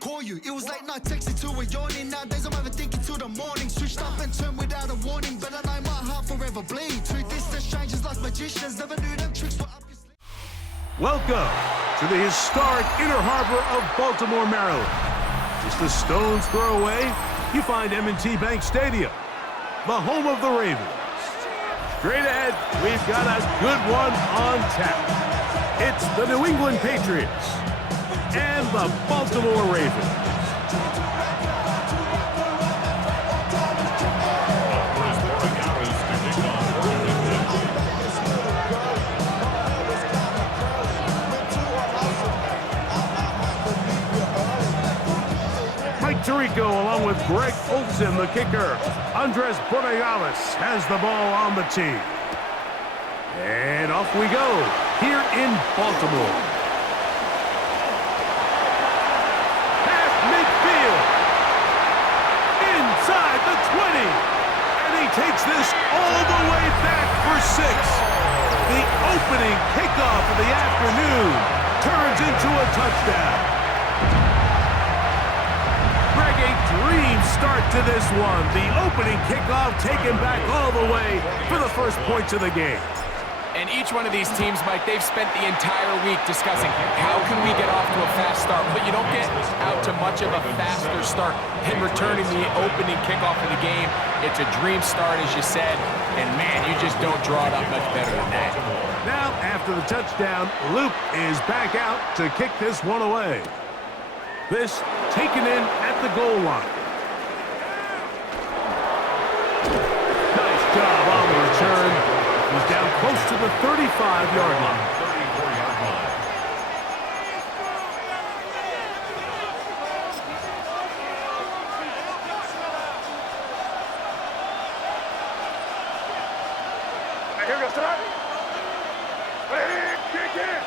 call you. It was late night texting to a yawning. Nowadays I'm overthinking till the morning. Switched up and turned without a warning, but I know my heart forever bleed. Truth is that strangers like magicians never knew them tricks were up your sleeve. Welcome to the historic Inner Harbor of Baltimore, Maryland. Just a stone's throw away, you find M&T Bank Stadium, the home of the Ravens. Straight ahead, we've got a good one on tap. It's the New England Patriots and the Baltimore Ravens. Tirico along with Greg Olsen, the kicker. Andres Borregales has the ball on the tee. And off we go here in Baltimore. Half midfield. Inside the 20. And he takes this all the way back for 6. The opening kickoff of the afternoon turns into a touchdown. Dream start to this one. The opening kickoff taken back all the way for the first points of the game. And each one of these teams, Mike, they've spent the entire week discussing how can we get off to a fast start, but you don't get out to much of a faster start than returning the opening kickoff of the game. It's a dream start, as you said, and man, you just don't draw it up much better than that. Now, after the touchdown, Luke is back out to kick this one away. This taken in at the goal line. Nice job on the return. He's down close to the 35-yard line. Here we go, start. Kick it.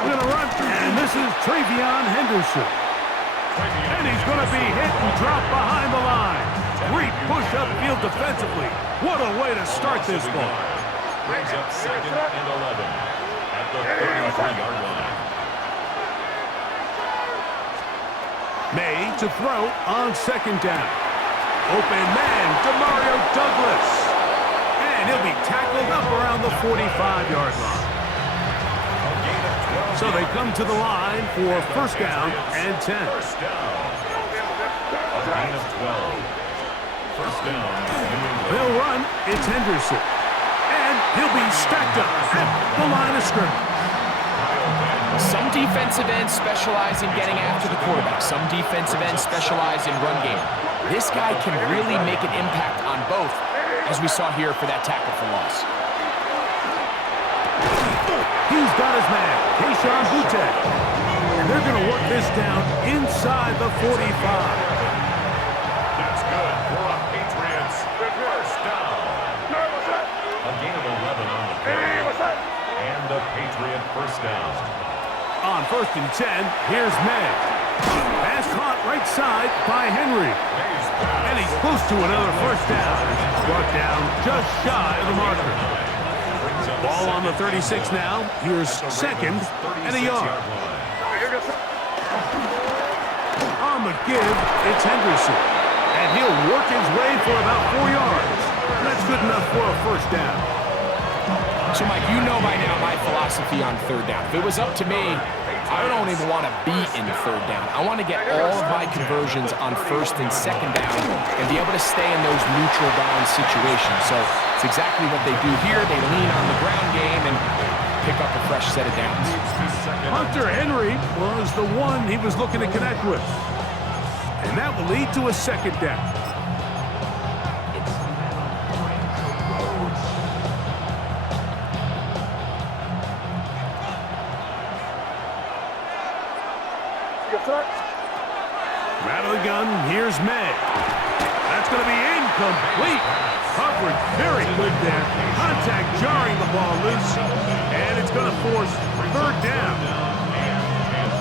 We're going to run, and this is Travion Henderson. And he's going to be hit and drop behind the line. Great push upfield defensively. What a way to start this ball. Brings up 2nd and 11 at the 33-yard line. May to throw on 2nd down. Open man, Demario Douglas. And he'll be tackled up around the 45-yard line. So they come to the line for 1st down and 10. First down. A gain of 12. 1st down. They'll run. It's Henderson. And he'll be stacked up at the line of scrimmage. Some defensive ends specialize in getting after the quarterback. Some defensive ends specialize in run game. This guy can really make an impact on both, as we saw here for that tackle for loss. He's got his man, Keyshawn Butte. And they're going to work this down inside the 45. That's good for a Patriots 1st down. A gain of 11 on the play. And the Patriot 1st down. On 1st and 10, here's May. Pass caught right side by Henry. And he's close to another 1st down. Brought down just shy of the marker. Ball on the 36 now. Here's 2nd and a yard. On the give, it's Henderson. And he'll work his way for about 4 yards. That's good enough for a 1st down. So, Mike, you know by now my philosophy on 3rd down. If it was up to me, I don't even want to be in 3rd down. I want to get all of my conversions on 1st and 2nd down and be able to stay in those neutral down situations. So it's exactly what they do here. They lean on the ground game and pick up a fresh set of downs. Hunter Henry was the one he was looking to connect with. And that will lead to a 2nd down. Out of the gun, here's May. That's going to be incomplete. Coverage very good there. Contact jarring the ball loose. And it's going to force 3rd down.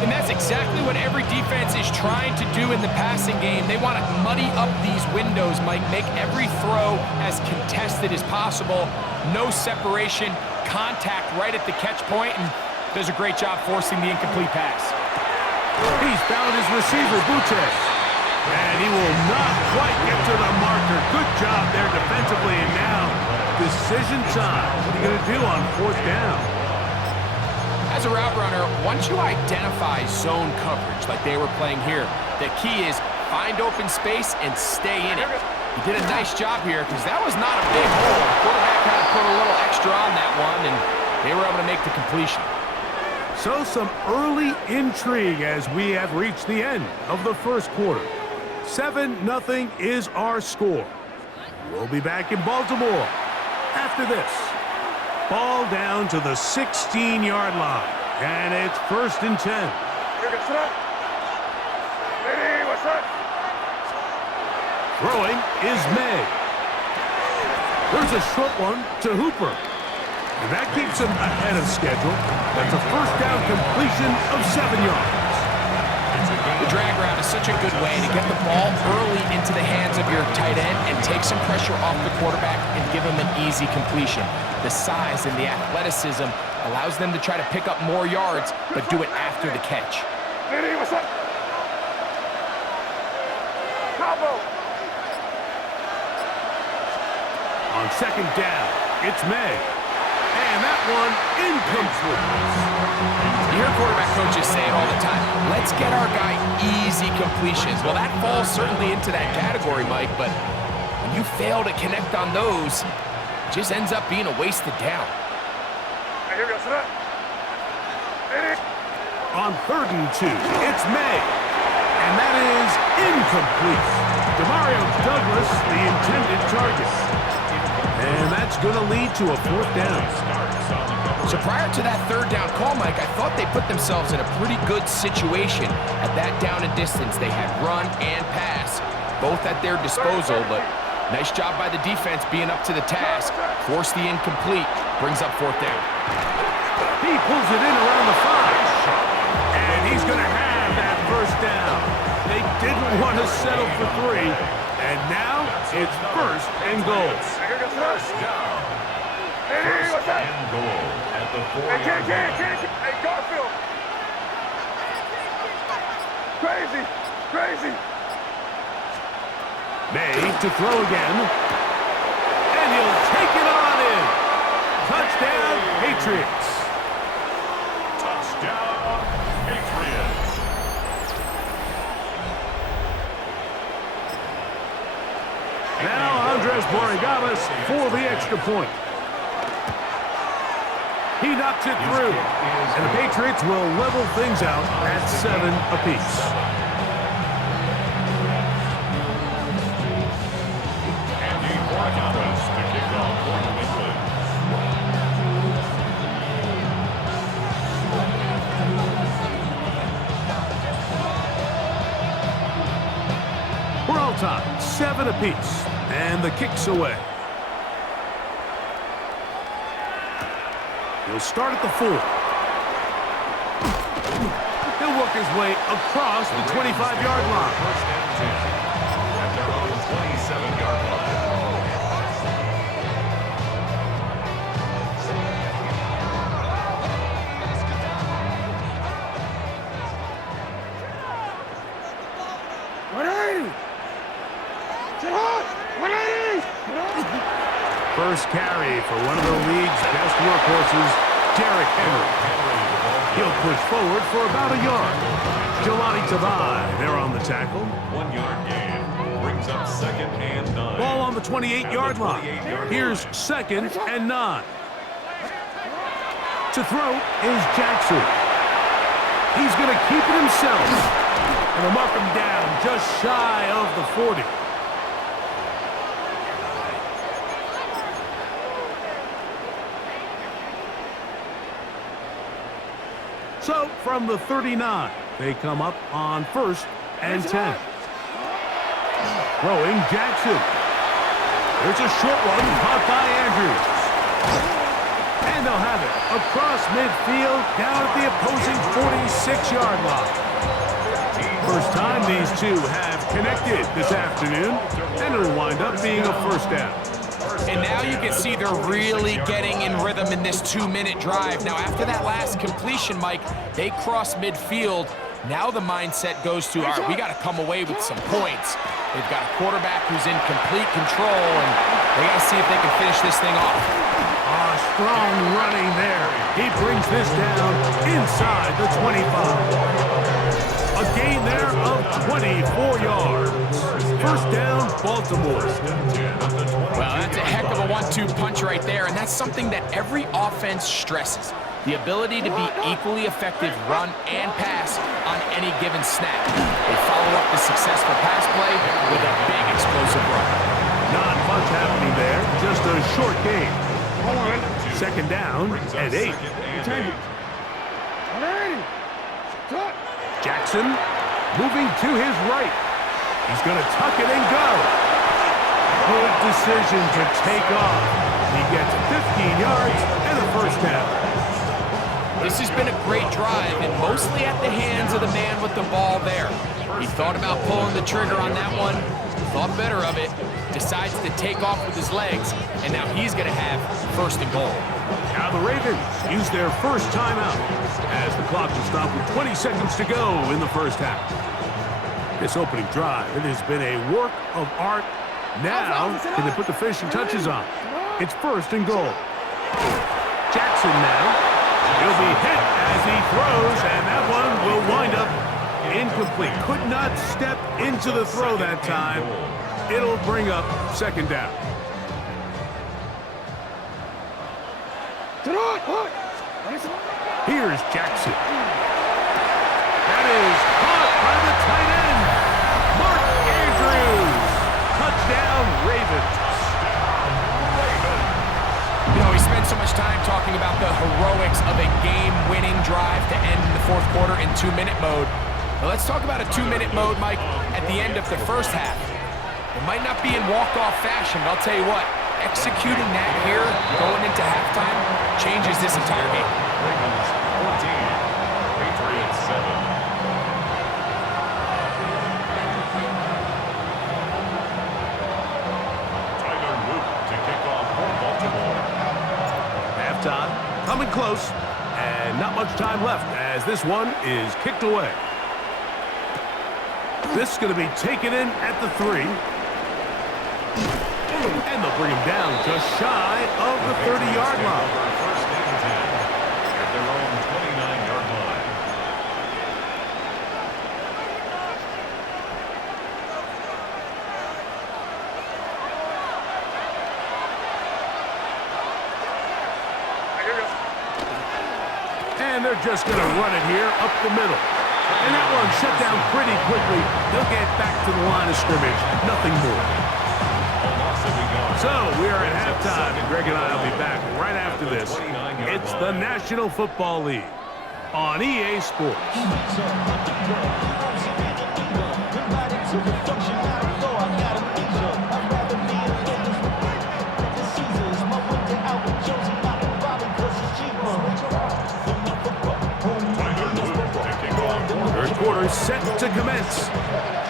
And that's exactly what every defense is trying to do in the passing game. They want to muddy up these windows, Mike, make every throw as contested as possible. No separation, contact right at the catch point, and does a great job forcing the incomplete pass. He's found his receiver, Butte. And he will not quite get to the marker. Good job there defensively. And now, decision time. What are you going to do on 4th down? As a route runner, once you identify zone coverage like they were playing here, the key is find open space and stay in it. He did a nice job here because that was not a big hole. The quarterback had to put a little extra on that one, and they were able to make the completion. So some early intrigue as we have reached the end of the first quarter. 7-0 is our score. We'll be back in Baltimore after this. Ball down to the 16-yard line, and it's 1st and 10. Throwing is May. There's a short one to Hooper. And that keeps him ahead of schedule. That's a 1st down completion of 7 yards. The drag route is such a good way to get the ball early into the hands of your tight end and take some pressure off the quarterback and give him an easy completion. The size and the athleticism allows them to try to pick up more yards, but do it after the catch. On 2nd down, it's May. And that one incomplete. You hear quarterback coaches say it all the time. Let's get our guy easy completions. Well, that falls certainly into that category, Mike, but when you fail to connect on those, it just ends up being a wasted down. On 3rd and 2, it's May. And that is incomplete. Demario Douglas, the intended target. And that's going to lead to a 4th down. So prior to that 3rd down call, Mike, I thought they put themselves in a pretty good situation at that down and distance. They had run and pass, both at their disposal, but nice job by the defense being up to the task. Force the incomplete, brings up 4th down. He pulls it in around the 5. And he's going to have that 1st down. They didn't want to settle for 3. And now it's 1st and goal. 1st down. 1st and goal at the 4-yard line. Hey, Garfield. Crazy. May to throw again. And he'll take it on in. Touchdown, Patriots. Touchdown, Patriots. Now Andres Borregales for the extra point. He knocks it through, and the Patriots will level things out at 7 apiece. Andy Borregales to kick off for New England. We're all tied, 7 apiece, and the kick's away. He'll start at the 4. He'll work his way across the 25-yard line. 1st and 10 at their own 27-yard line. First carry for one of the league's best workhorses, Derrick Henry. He'll push forward for about a yard. Jelani Tavai there on the tackle. 1-yard gain brings up 2nd and 9. Ball on the 28-yard line. Here's 2nd and 9. To throw is Jackson. He's going to keep it himself. And he'll mark him down just shy of the 40. So, from the 39, they come up on 1st and 10. Throwing Jackson. There's a short one caught by Andrews. And they'll have it across midfield down at the opposing 46-yard line. First time these two have connected this afternoon, and it'll wind up being a 1st down. And now you can see they're really getting in rhythm in this 2-minute drive. Now, after that last completion, Mike, they cross midfield. Now the mindset goes to, all right, we got to come away with some points. They've got a quarterback who's in complete control, and they got to see if they can finish this thing off. Strong running there. He brings this down inside the 25. A gain there of 24 yards. First down, Baltimore. Well, that's a heck of a 1-2 punch right there, and that's something that every offense stresses. The ability to be equally effective run and pass on any given snap. They follow up the successful pass play with a big explosive run. Not much happening there, just a short game. Second down and 8. Jackson moving to his right. He's going to tuck it and go. Good decision to take off. He gets 15 yards and a first down. This has been a great drive, and mostly at the hands of the man with the ball there. He thought about pulling the trigger on that one, thought better of it, decides to take off with his legs, and now he's going to have first and goal. Now the Ravens use their first timeout as the clock will stop with 20 seconds to go in the first half. This opening drive, it has been a work of art. Now, can they put the finishing touches on? It's first and goal. Jackson now. He'll be hit as he throws, and that one will wind up incomplete. Could not step into the throw that time. It'll bring up second down. Here's Jackson. That is caught by the tight end, Mark Andrews. Touchdown, Ravens. You know, we spent so much time talking about the heroics of a game-winning drive to end the fourth quarter in 2-minute mode. Now let's talk about a 2-minute mode, Mike, at the end of the first half. It might not be in walk-off fashion, but I'll tell you what, executing that here going into halftime changes this entire game. Ravens 14, Patriots 7. Halftime coming close, and not much time left as this one is kicked away. This is going to be taken in at the 3. And they'll bring him down just shy of the 30-yard line. First and 10 at their own 29-yard line. And they're just going to run it here up the middle. And that one shut down pretty quickly. They'll get back to the line of scrimmage. Nothing more. So we are at halftime, and Greg and I will be back right after this. It's the National Football League on EA Sports. Third quarter set to commence.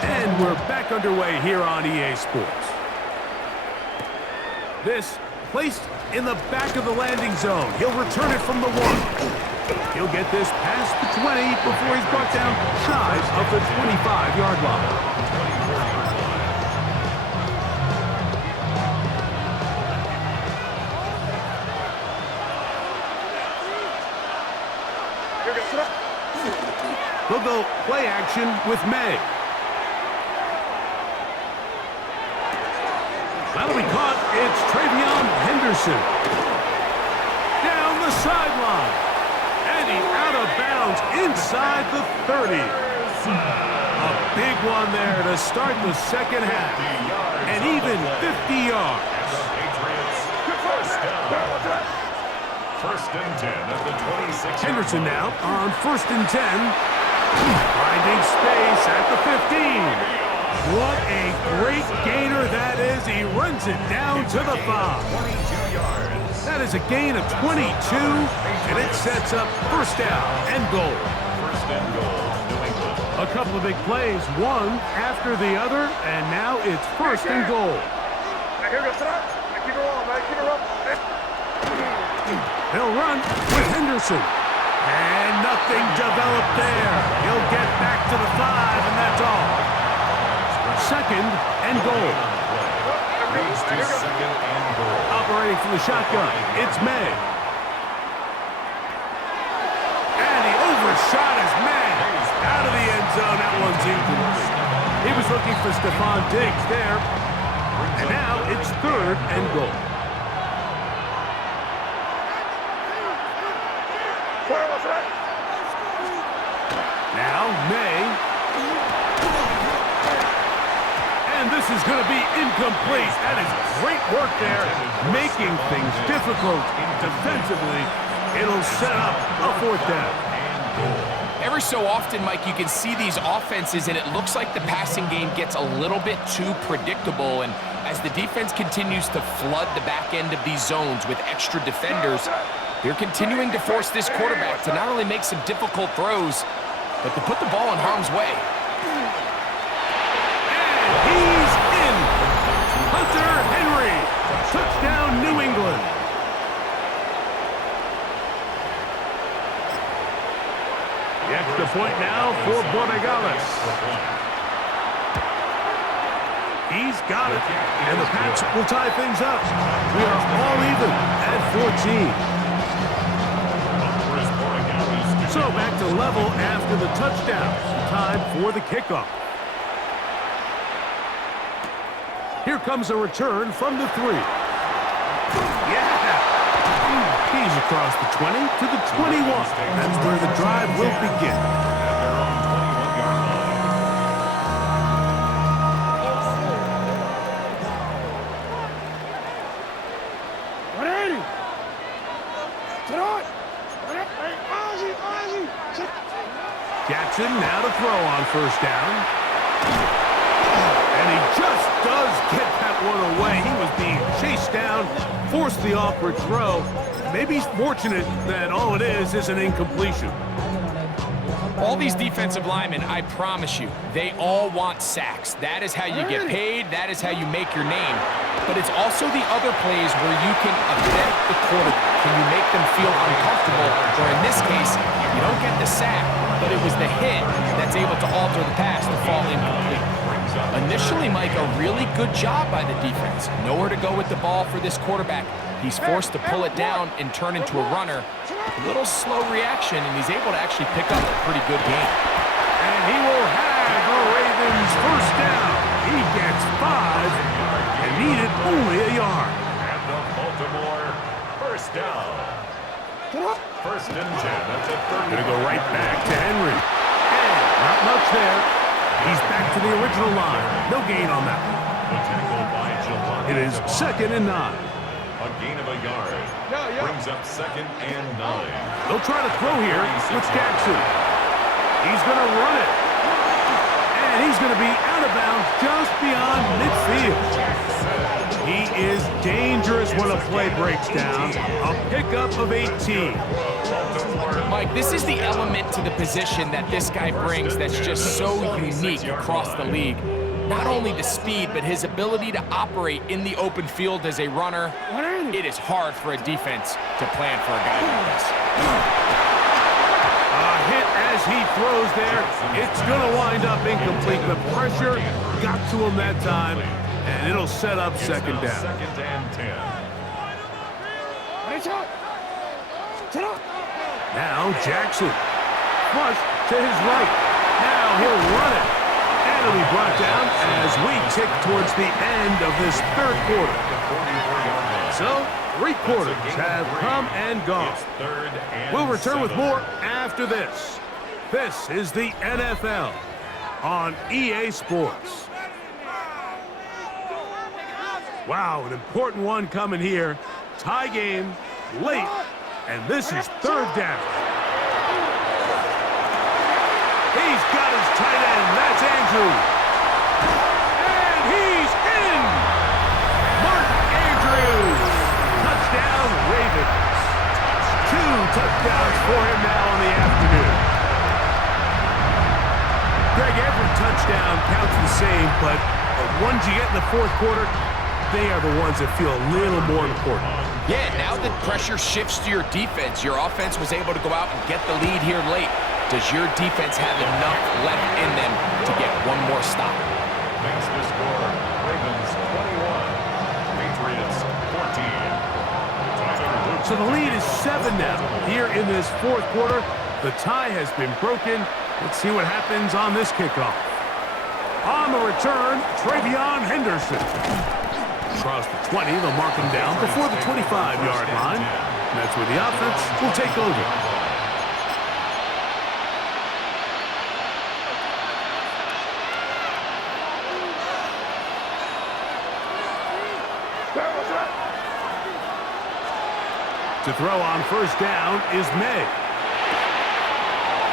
And we're back underway here on EA Sports. This placed in the back of the landing zone. He'll return it from the 1. He'll get this past the 20 before he's brought down shy of the 25-yard line. They'll go play action with May. That'll be caught. It's Travion Henderson. Down the sideline. And he's out of bounds inside the 30. A big one there to start the second half. And even 50 yards. First and 10 at the 26. Henderson now on first and 10. Finding space at the 15. What a great gainer that is. He runs it down to the 5. 22 yards. That is a gain of 22, and it sets up first down and goal. First and goal, New England. A couple of big plays, one after the other, and now it's first and goal. They'll run with Henderson. And nothing developed there. He'll get back to the 5, and that's all. Second and goal. Leads to second and goal. Operating from the shotgun, it's May. And he overshot his man. Out of the end zone, that one's incomplete. He was looking for Stephon Diggs there. And now it's third and goal. Now May. And this is going to be incomplete. That is great work there, making things difficult defensively. It'll set up a fourth down. Every so often, Mike, you can see these offenses, and it looks like the passing game gets a little bit too predictable. And as the defense continues to flood the back end of these zones with extra defenders, they're continuing to force this quarterback to not only make some difficult throws, but to put the ball in harm's way. And he's in. Hunter Henry. Touchdown, New England. The extra point now for Borregales. He's got it. And the Pats will tie things up. We are all even at 14. So back to level after the touchdown. Time for the kickoff. Here comes a return from the 3. Yeah! He's across the 20 to the 21. That's where the drive will begin. Jackson now to throw on first down. And he just does get that one away. He was being chased down, forced the awkward throw. Maybe he's fortunate that all it is an incompletion. All these defensive linemen, I promise you, they all want sacks. That is how you get paid. That is how you make your name. But it's also the other plays where you can affect the quarterback. Can you make them feel uncomfortable? Or in this case, you don't get the sack, but it was the hit that's able to alter the pass to fall incomplete. Initially, Mike, a really good job by the defense. Nowhere to go with the ball for this quarterback. He's forced to pull it down and turn into a runner. A little slow reaction, and he's able to actually pick up a pretty good game. And he will have the Ravens first down. He gets 5 and needed only a yard. And the Baltimore first down. First and 10. That's a 30. Gonna go right back to Henry. And not much there. He's back to the original line. No gain on that one. The tackle by July. It is second and 9. A gain of a yard. Brings up second and 9. They'll try to throw here with Jackson. He's going to run it. And he's going to be out of bounds just beyond midfield. He is dangerous when a play breaks down. A pickup of 18. Mike, this is the element to the position that this guy brings that's just so unique across the league. Not only the speed, but his ability to operate in the open field as a runner. It is hard for a defense to plan for a guy like this. A hit as he throws there. It's going to wind up incomplete. The pressure got to him that time, and it'll set up second down. Second and 10. Now Jackson. Flush to his right. Now he'll run it. And it'll be brought down as we tick towards the end of this third quarter. So, 3 quarters have come and gone. We'll return with more after this. This is the NFL on EA Sports. Wow, an important one coming here. Tie game, late, and this is third down. He's got his tight end. That's Andrew. And he's in. Mark Andrews. Touchdown, Ravens. 2 touchdowns for him now in the afternoon. Greg, every touchdown counts the same, but the ones you get in the fourth quarter, they are the ones that feel a little more important. Yeah, now that pressure shifts to your defense, your offense was able to go out and get the lead here late. Does your defense have enough left in them to get one more stop? Makes the score Ravens 21, Patriots 14. So the lead is 7 now. Here in this fourth quarter, the tie has been broken. Let's see what happens on this kickoff. On the return, Travion Henderson. Across the 20, they'll mark him down before the 25-yard line. And that's where the offense will take over. To throw on first down is May.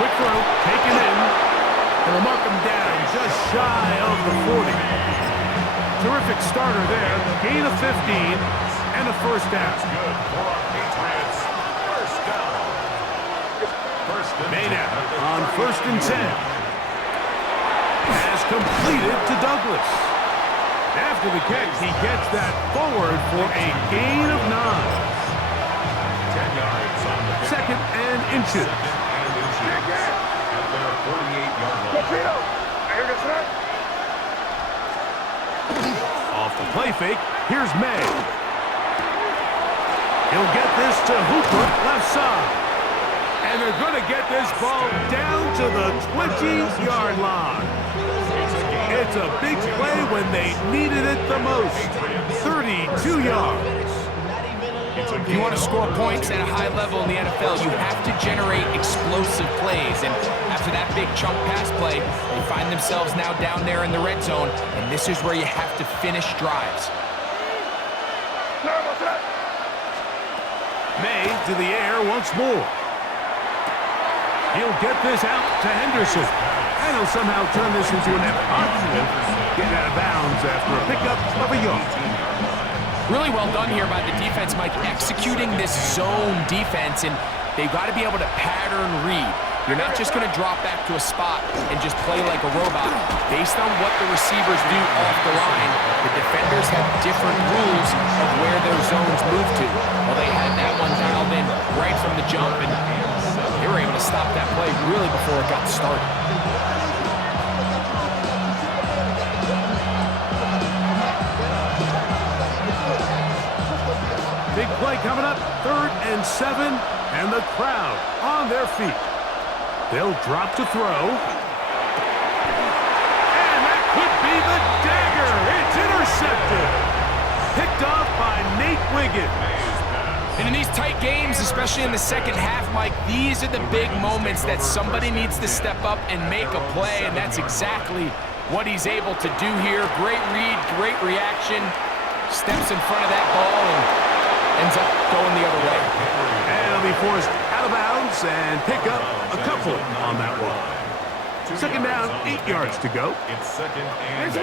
Quick throw, taken in, and they'll mark him down just shy of the 40. Terrific starter there, gain of 15, and a first down. Good for our Patriots. First down. May now on first and 10. Has completed to Douglas. After the catch, he gets that forward for a gain of 9. 10 yards on the pick. Second and inches. At their 48-yard line. Off the play fake, here's May. He'll get this to Hooper, left side. And they're going to get this ball down to the 20-yard line. It's a big play when they needed it the most. 32 yards. If you want to score points at a high level in the NFL, you have to generate explosive plays. And after that big chunk pass play, they find themselves now down there in the red zone, and this is where you have to finish drives. May to the air once more. He'll get this out to Henderson. And he'll somehow turn this into an positive, getting out of bounds after a pickup of a yard. Really well done here by the defense, Mike, executing this zone defense, and they've got to be able to pattern read. You're not just going to drop back to a spot and just play like a robot. Based on what the receivers do off the line, the defenders have different rules of where their zones move to. Well, they had that one dialed in right from the jump, and they were able to stop that play really before it got started. Big play coming up, 3rd and 7, and the crowd on their feet. They'll drop to throw. And that could be the dagger. It's intercepted. Picked off by Nate Wiggins. And in these tight games, especially in the second half, Mike, these are the big moments that somebody needs to step up and make a play, and that's exactly what he's able to do here. Great read, great reaction. Steps in front of that ball and ends up going the other way. And he'll be forced out of bounds and pick up a couple on that one. Second down, 8 yards to go. It's second and 8.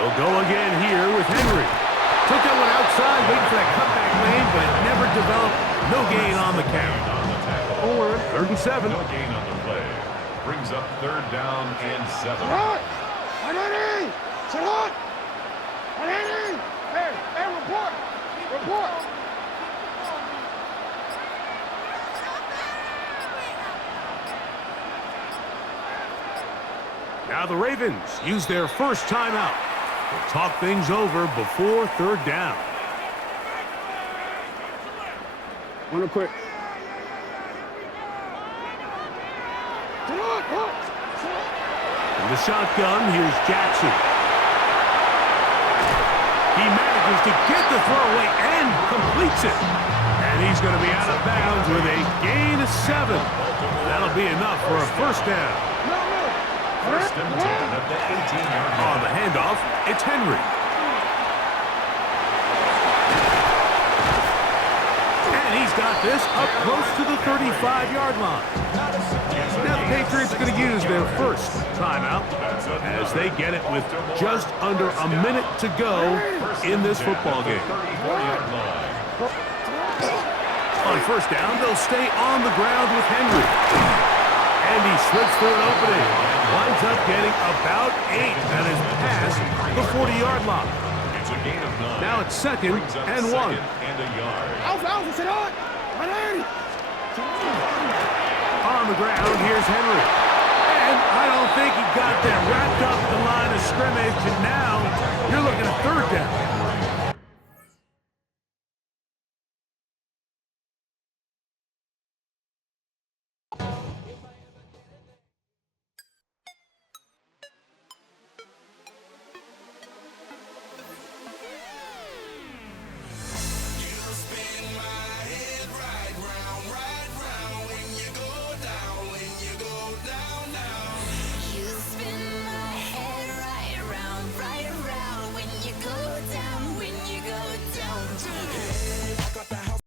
They'll go again here with Henry. Took that one outside, waiting for that cutback lane, but it never developed. No gain on the count. Or 3rd and 7. No gain on the play. Brings up 3rd down and 7. Report! Now the Ravens use their first timeout. They'll talk things over before 3rd down. Real quick. In the shotgun, here's Jackson. He manages to get the throw away and completes it. And he's going to be out of bounds with a gain of 7. That'll be enough for a first down. First and 10 at the 18-yard line. On the handoff, it's Henry. And he's got this up close to the 35-yard line. Now the Patriots are going to use their first timeout as they get it with just under a minute to go in this football game. On first down, they'll stay on the ground with Henry. And he slips through an opening. Winds up getting about 8. That is past the 40-yard line. It's a gain of 9. Now it's 2nd Brings up and 1. 2nd and a yard. On the ground, here's Henry. And I don't think he got there. Wrapped up the line of scrimmage, and now you're looking at 3rd down.